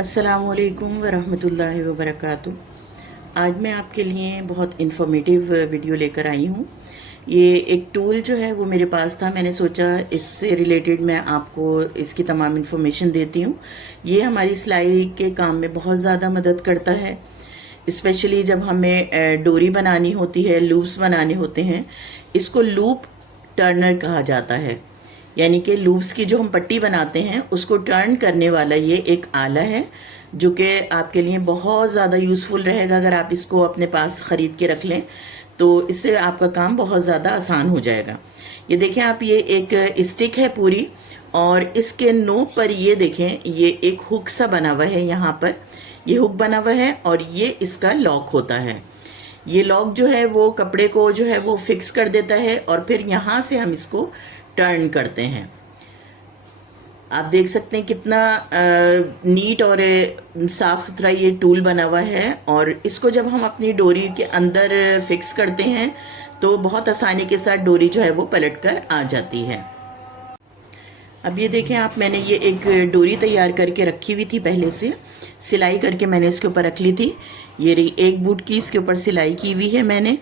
अस्सलामुअलैकुम वरहमतुल्लाहि वबरकातुह। आज मैं आपके लिए बहुत इन्फॉर्मेटिव वीडियो लेकर आई हूँ। ये एक टूल जो है वो मेरे पास था, मैंने सोचा इससे रिलेटेड मैं आपको इसकी तमाम इन्फॉर्मेशन देती हूँ। ये हमारी सिलाई के काम में बहुत ज़्यादा मदद करता है, स्पेशली जब हमें डोरी बनानी होती है, लूप्स बनाने होते हैं। इसको लूप टर्नर कहा जाता है, यानी कि लूप्स की जो हम पट्टी बनाते हैं उसको टर्न करने वाला ये एक आला है जो कि आपके लिए बहुत ज़्यादा यूज़फुल रहेगा। अगर आप इसको अपने पास ख़रीद के रख लें तो इससे आपका काम बहुत ज़्यादा आसान हो जाएगा। ये देखें आप, ये एक स्टिक है पूरी, और इसके नोक पर ये देखें ये एक हुक सा बना हुआ है। यहाँ पर ये हुक बना हुआ है और ये इसका लॉक होता है। ये लॉक जो है वो कपड़े को जो है वो फिक्स कर देता है और फिर यहाँ से हम इसको टर्न करते हैं। आप देख सकते हैं कितना नीट और साफ़ सुथरा ये टूल बना हुआ है, और इसको जब हम अपनी डोरी के अंदर फिक्स करते हैं तो बहुत आसानी के साथ डोरी जो है वो पलट कर आ जाती है। अब ये देखें आप, मैंने ये एक डोरी तैयार करके रखी हुई थी, पहले से सिलाई करके मैंने इसके ऊपर रख ली थी। ये रही एक बूट की, इसके ऊपर सिलाई की हुई है मैंने,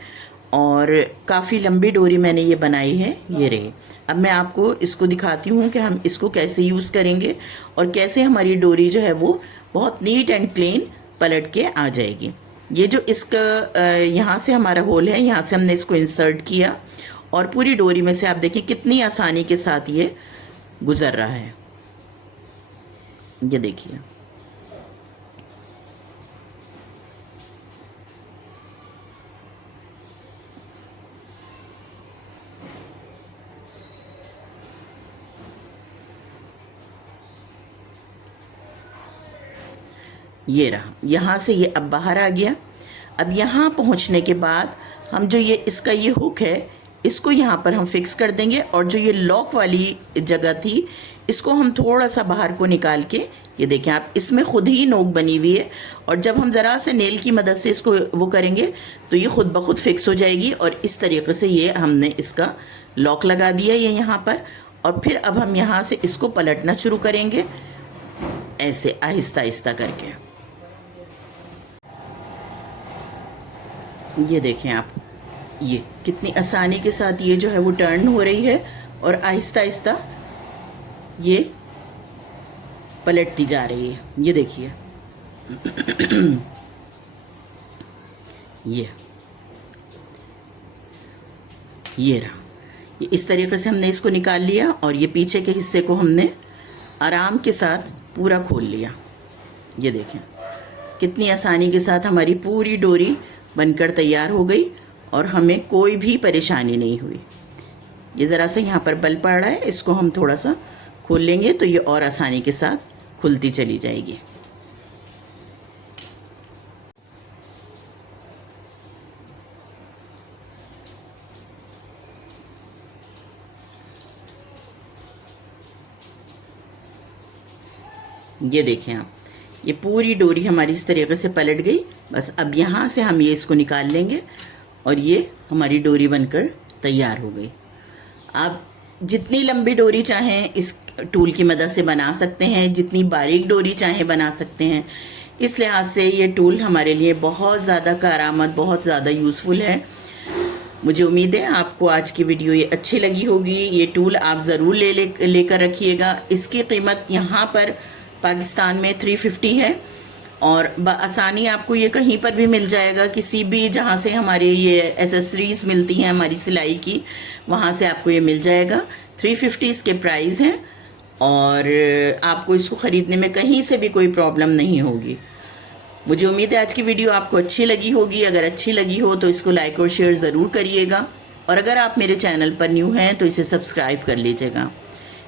और काफ़ी लंबी डोरी मैंने ये बनाई है। ये रही। अब मैं आपको इसको दिखाती हूँ कि हम इसको कैसे यूज़ करेंगे और कैसे हमारी डोरी जो है वो बहुत नीट एंड क्लीन पलट के आ जाएगी। ये जो इसका यहाँ से हमारा होल है, यहाँ से हमने इसको इंसर्ट किया और पूरी डोरी में से आप देखें कितनी आसानी के साथ ये गुज़र रहा है। ये देखिए, ये रहा। यहाँ से ये अब बाहर आ गया। अब यहाँ पहुँचने के बाद हम जो ये इसका ये हुक है इसको यहाँ पर हम फिक्स कर देंगे, और जो ये लॉक वाली जगह थी इसको हम थोड़ा सा बाहर को निकाल के, ये देखें आप, इसमें खुद ही नोक बनी हुई है, और जब हम ज़रा से नेल की मदद से इसको वो करेंगे तो ये खुद ब खुद फिक्स हो जाएगी। और इस तरीके से ये हमने इसका लॉक लगा दिया ये यहाँ पर। और फिर अब हम यहाँ से इसको पलटना शुरू करेंगे, ऐसे आहिस्ता आहिस्ता करके। ये देखें आप, ये कितनी आसानी के साथ ये जो है वो टर्न हो रही है और आहिस्ता आहिस्ता ये पलटती जा रही है। ये देखिए ये रहा। ये इस तरीके से हमने इसको निकाल लिया और ये पीछे के हिस्से को हमने आराम के साथ पूरा खोल लिया। ये देखें कितनी आसानी के साथ हमारी पूरी डोरी बनकर तैयार हो गई और हमें कोई भी परेशानी नहीं हुई। ये ज़रा सा यहाँ पर बल पड़ रहा है, इसको हम थोड़ा सा खोल लेंगे तो ये और आसानी के साथ खुलती चली जाएगी। ये देखें आप, ये पूरी डोरी हमारी इस तरीके से पलट गई। बस अब यहाँ से हम ये इसको निकाल लेंगे और ये हमारी डोरी बनकर तैयार हो गई। आप जितनी लंबी डोरी चाहें इस टूल की मदद से बना सकते हैं, जितनी बारीक डोरी चाहें बना सकते हैं। इस लिहाज से ये टूल हमारे लिए बहुत ज़्यादा कारआमद, बहुत ज़्यादा यूज़फुल है। मुझे उम्मीद है आपको आज की वीडियो ये अच्छी लगी होगी। ये टूल आप ज़रूर लेकर रखिएगा। इसकी कीमत यहाँ पर पाकिस्तान में 350 है, और आसानी आपको ये कहीं पर भी मिल जाएगा, किसी भी जहाँ से हमारे ये एसेसरीज़ मिलती हैं हमारी सिलाई की, वहाँ से आपको ये मिल जाएगा। 350 इसके प्राइस हैं, और आपको इसको ख़रीदने में कहीं से भी कोई प्रॉब्लम नहीं होगी। मुझे उम्मीद है आज की वीडियो आपको अच्छी लगी होगी। अगर अच्छी लगी हो तो इसको लाइक और शेयर ज़रूर करिएगा, और अगर आप मेरे चैनल पर न्यू हैं तो इसे सब्सक्राइब कर लीजिएगा।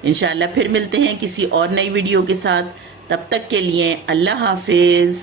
इंशाअल्लाह फिर मिलते हैं किसी और नई वीडियो के साथ। तब तक के लिए अल्लाह हाफिज़।